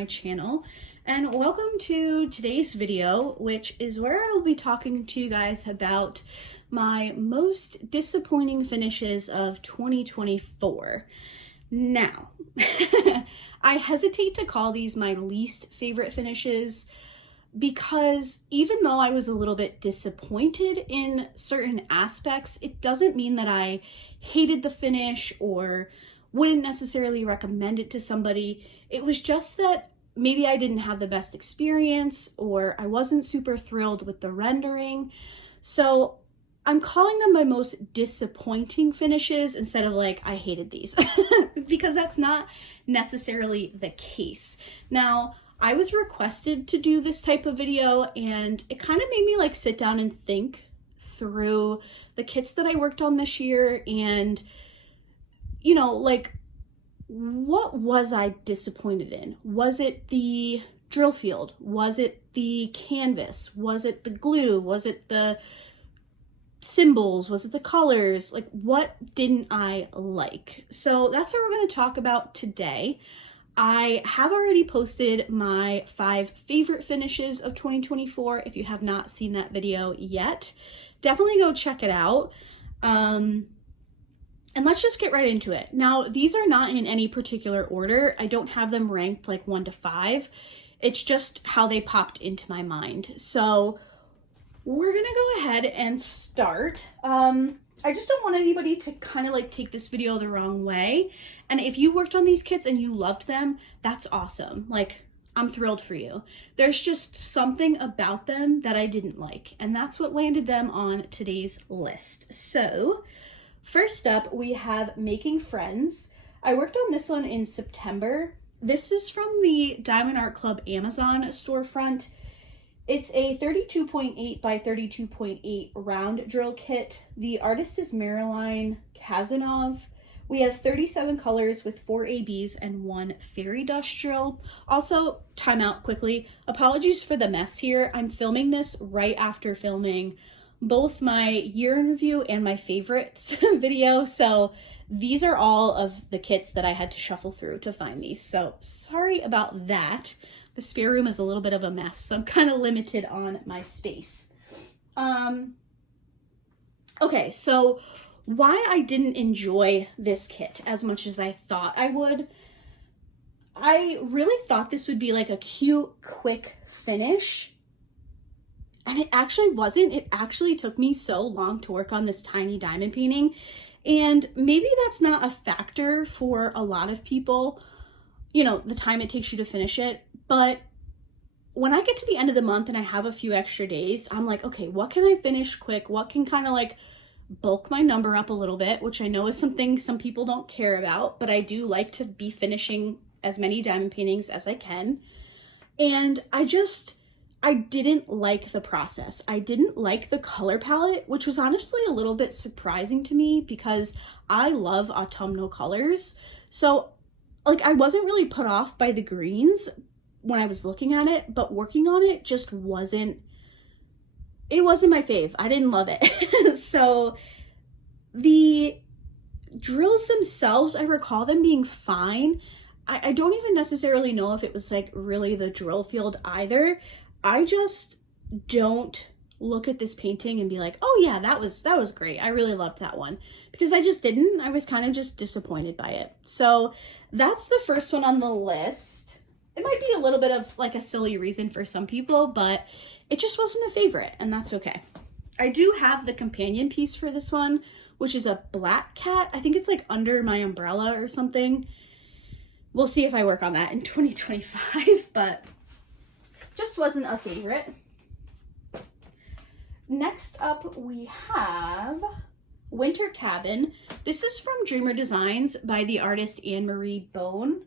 my channel, and welcome to today's video, which is where I will be talking to you guys about my most disappointing finishes of 2024. Now, I hesitate to call these my least favorite finishes because even though I was a little bit disappointed in certain aspects, it doesn't mean that I hated the finish or wouldn't necessarily recommend it to somebody. It was just that maybe I didn't have the best experience or I wasn't super thrilled with the rendering. So I'm calling them my most disappointing finishes instead of like, I hated these, because that's not necessarily the case. Now, I was requested to do this type of video and it kind of made me like sit down and think through the kits that I worked on this year and, you know, like, what was I disappointed in? Was it the drill field? Was it the canvas? Was it the glue? Was it the symbols? Was it the colors? Like, what didn't I like? So that's what we're going to talk about today. I have already posted my 5 favorite finishes of 2024. If you have not seen that video yet, definitely go check it out. And let's just get right into it. Now, these are not in any particular order. I don't have them ranked like 1 to 5. It's just how they popped into my mind. So we're gonna go ahead and start. I just don't want anybody to kind of like take this video the wrong way. And if you worked on these kits and you loved them, that's awesome. Like, I'm thrilled for you. There's just something about them that I didn't like, and that's what landed them on today's list. So first up, we have Making Friends. I worked on this one in September. This is from the diamondartclub Amazon storefront. It's a 32.8 by 32.8 round drill kit. The artist is Marilyn Kazanov. We have 37 colors with 4 ABs and 1 fairy dust drill. Also, time out quickly. Apologies for the mess here. I'm filming this right after filming both my year in review and my favorites video. So these are all of the kits that I had to shuffle through to find these. So sorry about that. The spare room is a little bit of a mess, so I'm kind of limited on my space. Okay, so why I didn't enjoy this kit as much as I thought I would. I really thought this would be like a cute, quick finish. And it actually wasn't. It actually took me so long to work on this tiny diamond painting. And maybe that's not a factor for a lot of people, you know, the time it takes you to finish it. But when I get to the end of the month and I have a few extra days, I'm like, okay, what can I finish quick? What can kind of like bulk my number up a little bit, which I know is something some people don't care about, but I do like to be finishing as many diamond paintings as I can. And I didn't like the process. I didn't like the color palette, which was honestly a little bit surprising to me because I love autumnal colors. So like, I wasn't really put off by the greens when I was looking at it, but working on it just wasn't my fave. I didn't love it. So the drills themselves, I recall them being fine. I don't even necessarily know if it was like really the drill field either. I just don't look at this painting and be like, oh yeah, that was great. I really loved that one, because I just didn't. I was kind of just disappointed by it. So that's the first one on the list. It might be a little bit of like a silly reason for some people, but it just wasn't a favorite, and that's okay. I do have the companion piece for this one, which is a black cat. I think it's like under my umbrella or something. We'll see if I work on that in 2025, but just wasn't a favorite. Next up, we have Winter Cabin. This is from Dreamerdesigns by the artist Anne-Marie Bone.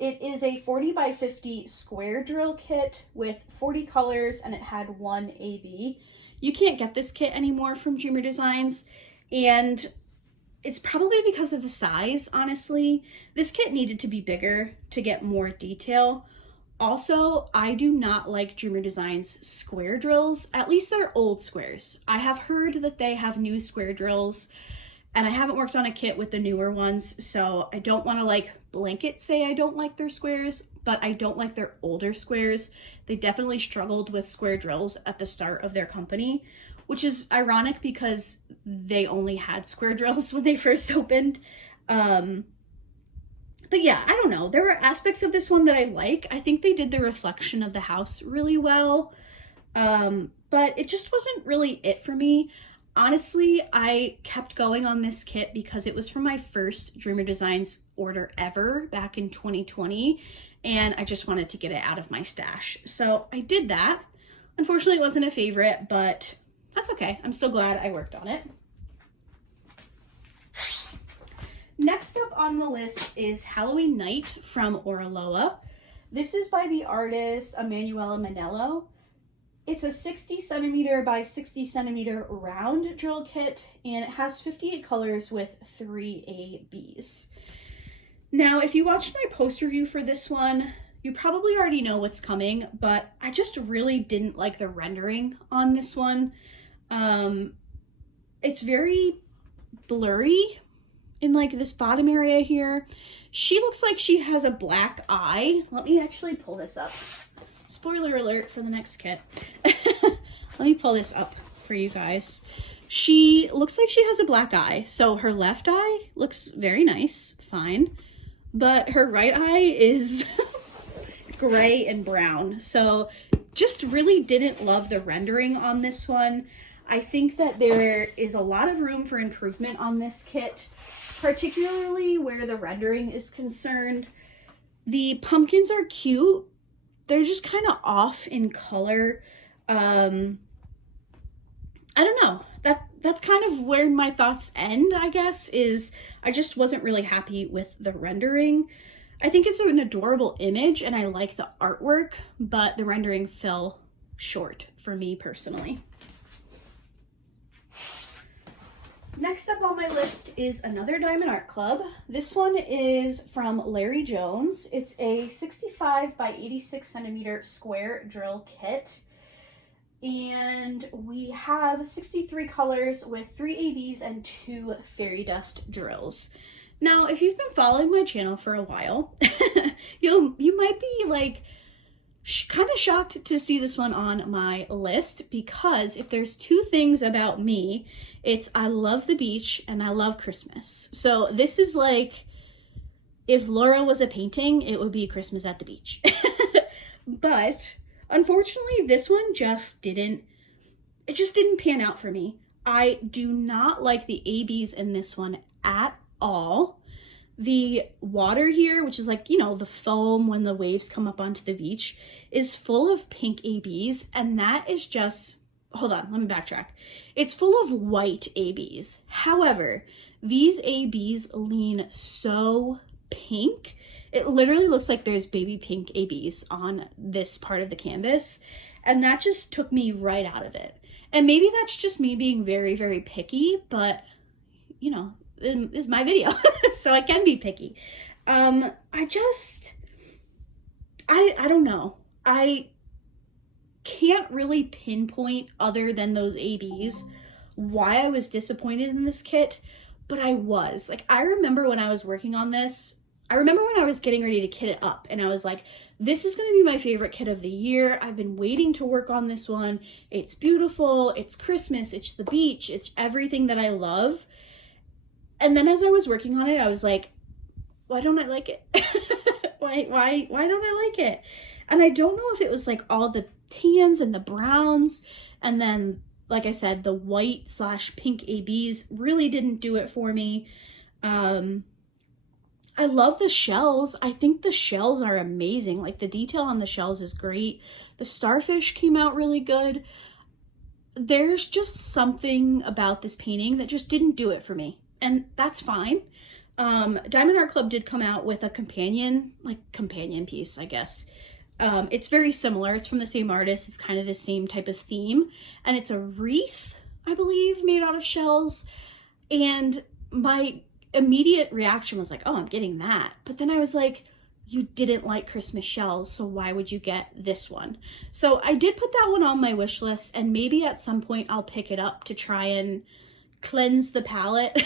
It is a 40 by 50 square drill kit with 40 colors, and it had 1 AB. You can't get this kit anymore from Dreamerdesigns, and it's probably because of the size, honestly. This kit needed to be bigger to get more detail. Also, I do not like Dreamerdesigns square drills, at least they're old squares. I have heard that they have new square drills, and I haven't worked on a kit with the newer ones, so I don't want to like blanket say I don't like their squares, but I don't like their older squares. They definitely struggled with square drills at the start of their company, which is ironic because they only had square drills when they first opened. But yeah, I don't know. There were aspects of this one that I like. I think they did the reflection of the house really well, but it just wasn't really it for me. Honestly, I kept going on this kit because it was from my first Dreamer Designs order ever back in 2020, and I just wanted to get it out of my stash. So I did that. Unfortunately, it wasn't a favorite, but that's okay. I'm still glad I worked on it. Next up on the list is Halloween Night from Oraloa. This is by the artist Emanuela Manello. It's a 60 centimeter by 60 centimeter round drill kit, and it has 58 colors with 3 ABs. Now, if you watched my post review for this one, you probably already know what's coming, but I just really didn't like the rendering on this one. It's very blurry in like this bottom area here. She looks like she has a black eye. Let me actually pull this up. Spoiler alert for the next kit. Let me pull this up for you guys. She looks like she has a black eye. So her left eye looks very nice, fine. But her right eye is gray and brown. So just really didn't love the rendering on this one. I think that there is a lot of room for improvement on this kit, particularly where the rendering is concerned. The pumpkins are cute. They're just kind of off in color. I don't know. That's kind of where my thoughts end, I guess, is I just wasn't really happy with the rendering. I think it's an adorable image and I like the artwork, but the rendering fell short for me personally. Next up on my list is another Diamond Art Club. This one is from Larry Jones. It's a 65 by 86 centimeter square drill kit. And we have 63 colors with 3 ABs and 2 fairy dust drills. Now, if you've been following my channel for a while, you might be like kind of shocked to see this one on my list, because if there's 2 things about me, it's I love the beach and I love Christmas. So this is like, if Laura was a painting, it would be Christmas at the beach. But unfortunately, this one just didn't pan out for me. I do not like the ABs in this one at all. The water here, which is like, you know, the foam when the waves come up onto the beach, is full of pink ABs, and that is just, hold on, let me backtrack. It's full of white ABs. However, these ABs lean so pink. It literally looks like there's baby pink ABs on this part of the canvas, and that just took me right out of it. And maybe that's just me being very, very picky, but, you know, this is my video, so I can be picky. I don't know. I can't really pinpoint, other than those ABs, why I was disappointed in this kit, but I was. Like, I remember when I was working on this, I remember when I was getting ready to kit it up, and I was like, this is going to be my favorite kit of the year. I've been waiting to work on this one. It's beautiful, it's Christmas, it's the beach, it's everything that I love. And then as I was working on it, I was like, why don't I like it? why don't I like it? And I don't know if it was like all the tans and the browns, and then, like I said, the white / pink ABs really didn't do it for me. I love the shells. I think the shells are amazing. Like, the detail on the shells is great. The starfish came out really good. There's just something about this painting that just didn't do it for me. And that's fine. Diamond Art Club did come out with a companion piece, I guess. It's very similar. It's from the same artist. It's kind of the same type of theme. And it's a wreath, I believe, made out of shells. And my immediate reaction was like, oh, I'm getting that. But then I was like, you didn't like Christmas shells, so why would you get this one? So I did put that one on my wish list, and maybe at some point I'll pick it up to try and cleanse the palette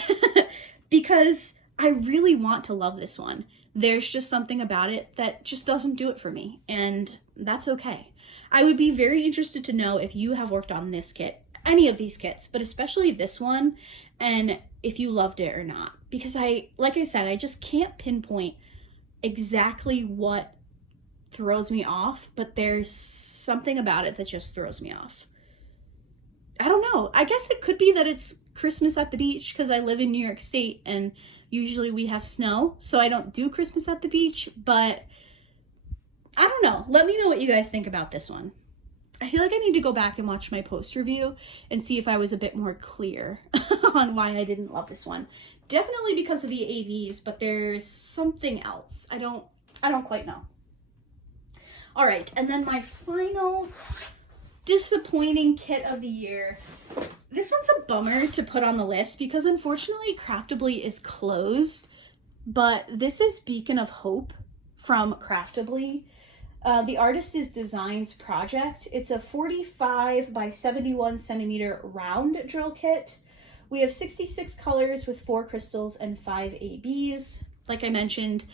because I really want to love this one. There's just something about it that just doesn't do it for me, and that's okay. I would be very interested to know if you have worked on this kit, any of these kits, but especially this one, and if you loved it or not. Because like I said, I just can't pinpoint exactly what throws me off, but there's something about it that just throws me off. I don't know. I guess it could be that it's Christmas at the beach because I live in New York State and usually we have snow, so I don't do Christmas at the beach, but I don't know. Let me know what you guys think about this one. I feel like I need to go back and watch my post review and see if I was a bit more clear on why I didn't love this one. Definitely because of the ABs, but there's something else. I don't quite know. All right, and then my final disappointing kit of the year. This one's a bummer to put on the list because unfortunately Craftibly is closed, but this is Beacon of Hope from Craftibly. The artist is Designs Project. It's a 45 by 71 centimeter round drill kit. We have 66 colors with 4 crystals and 5 ABs. Like I mentioned,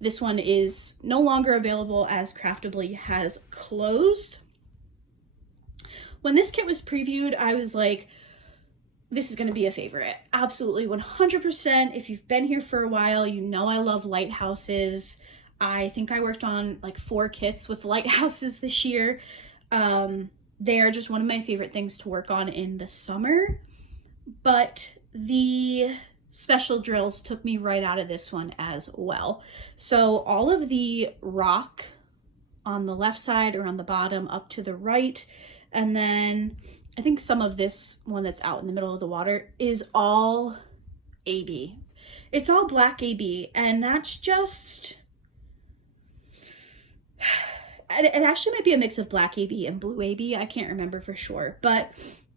this one is no longer available as Craftibly has closed. When this kit was previewed, I was like, this is going to be a favorite. Absolutely, 100%. If you've been here for a while, you know I love lighthouses. I think I worked on like 4 kits with lighthouses this year. They are just one of my favorite things to work on in the summer. But the special drills took me right out of this one as well. So all of the rock on the left side or on the bottom up to the right, and then I think some of this one that's out in the middle of the water is all AB. It's all black AB, and that's just... It actually might be a mix of black AB and blue AB. I can't remember for sure, but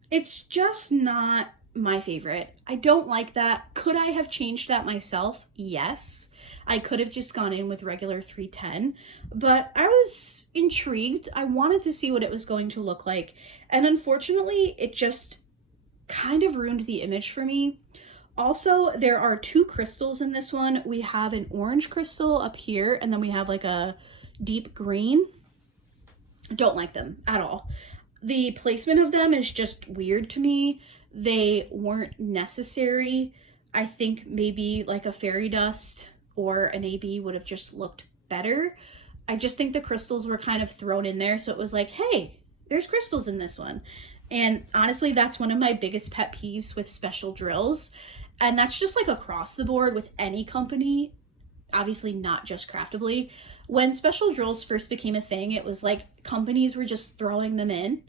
it's just not my favorite. I don't like that. Could I have changed that myself? Yes. I could have just gone in with regular 310, but I was intrigued. I wanted to see what it was going to look like, and unfortunately, it just kind of ruined the image for me. Also, there are 2 crystals in this one. We have an orange crystal up here, and then we have like a deep green. Don't like them at all. The placement of them is just weird to me. They weren't necessary. I think maybe like a fairy dust or an AB would have just looked better. I just think the crystals were kind of thrown in there, so it was like, hey, there's crystals in this one. And honestly, that's one of my biggest pet peeves with special drills. And that's just like across the board with any company, obviously not just Craftibly. When special drills first became a thing, it was like companies were just throwing them in.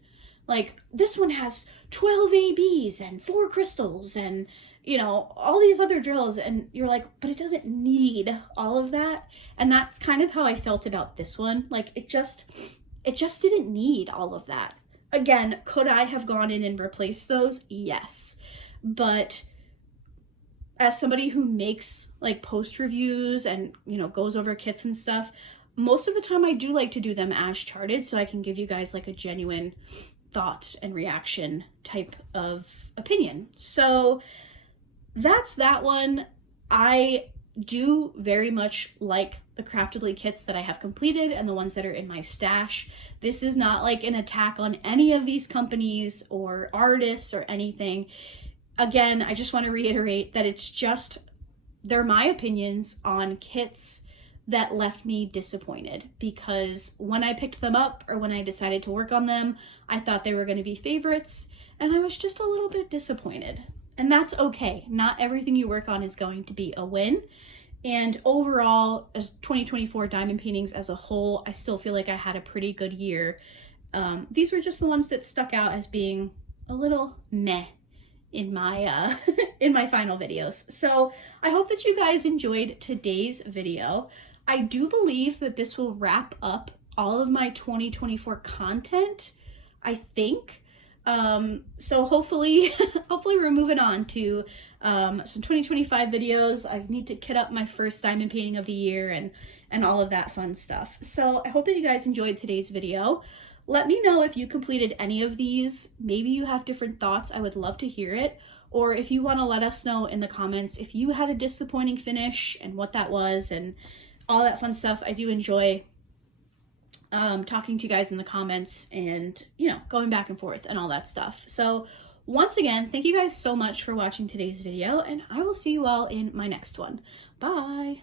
Like, this one has 12 ABs and 4 crystals and, you know, all these other drills. And you're like, but it doesn't need all of that. And that's kind of how I felt about this one. Like, it just didn't need all of that. Again, could I have gone in and replaced those? Yes. But as somebody who makes like post reviews and, you know, goes over kits and stuff, most of the time I do like to do them as charted so I can give you guys like a genuine thought and reaction type of opinion. So that's that one. I do very much like the Craftibly kits that I have completed and the ones that are in my stash. This is not like an attack on any of these companies or artists or anything. Again, I just want to reiterate that it's just, they're my opinions on kits that left me disappointed, because when I picked them up or when I decided to work on them, I thought they were going to be favorites, and I was just a little bit disappointed. And that's okay. Not everything you work on is going to be a win. And overall, as 2024 diamond paintings as a whole, I still feel like I had a pretty good year. These were just the ones that stuck out as being a little meh in my in my final videos. So I hope that you guys enjoyed today's video. I do believe that this will wrap up all of my 2024 content, I think. So hopefully we're moving on to some 2025 videos. I need to kit up my first diamond painting of the year and all of that fun stuff. So I hope that you guys enjoyed today's video. Let me know if you completed any of these. Maybe you have different thoughts. I would love to hear it. or if you want to let us know in the comments if you had a disappointing finish and what that was and all that fun stuff. I do enjoy talking to you guys in the comments and, you know, going back and forth and all that stuff. So once again, thank you guys so much for watching today's video, and I will see you all in my next one. Bye!